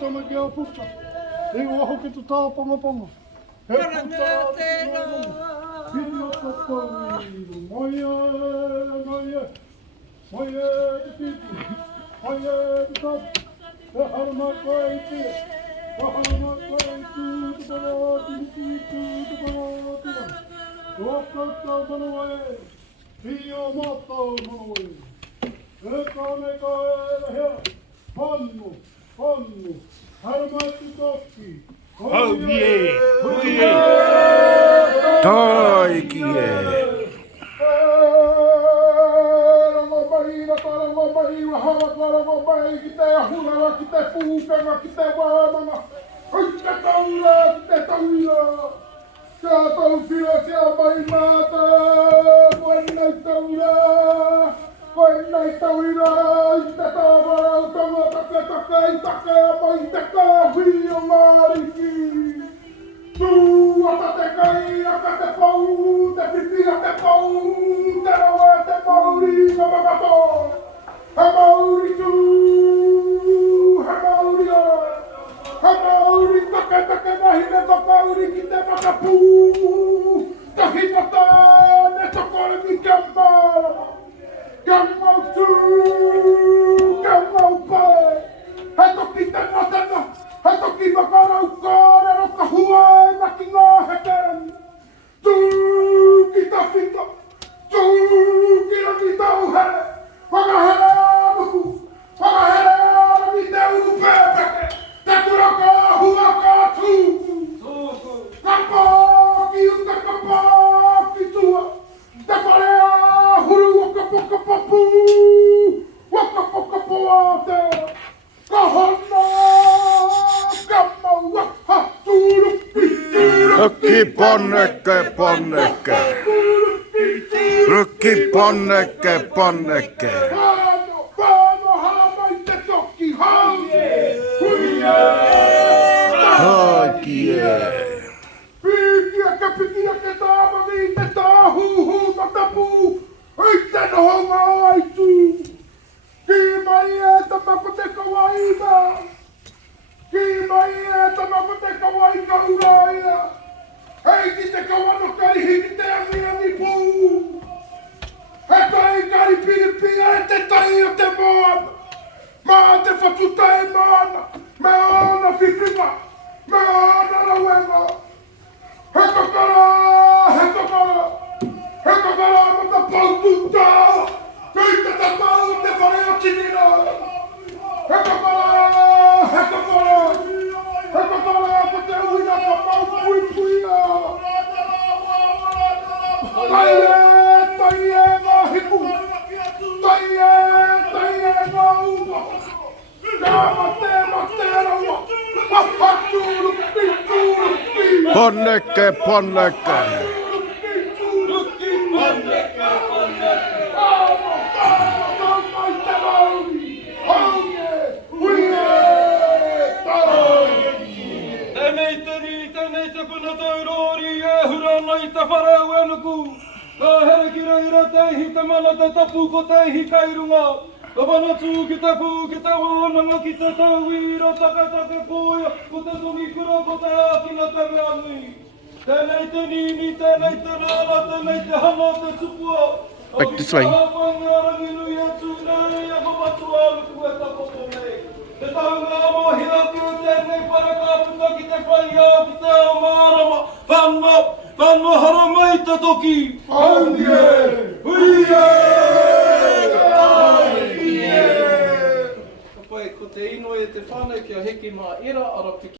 Tama kia o puta. E o aho ke tu tā ponga. He puta hini o tatou iru. Mai e te pipi. Mai e te tapu. He harama koe i te. He harama koe i tū te parati. Te parati. O koutou manawa e. Hi o mātou manawa e. E kāne koe e hea. Panu. Oh yeah! Oh yeah! Tai ki e! Rukki ponneke. Ponneke. Teneitä pana toiroori huranaita fareuenuku. Herkiröirä teihin tämänä tapuko teihin kairunga. Kavana tsukita puukita vuonna kita tauiro takatake puuja. Kuten sumikuro koteakina terveani. Teneitä niini, teneitä naala, teneitä hanote sukua. Back this way. Vanno haramaita toki. Kapai, ko te ino e te whānau kia heki mā ira arapiki.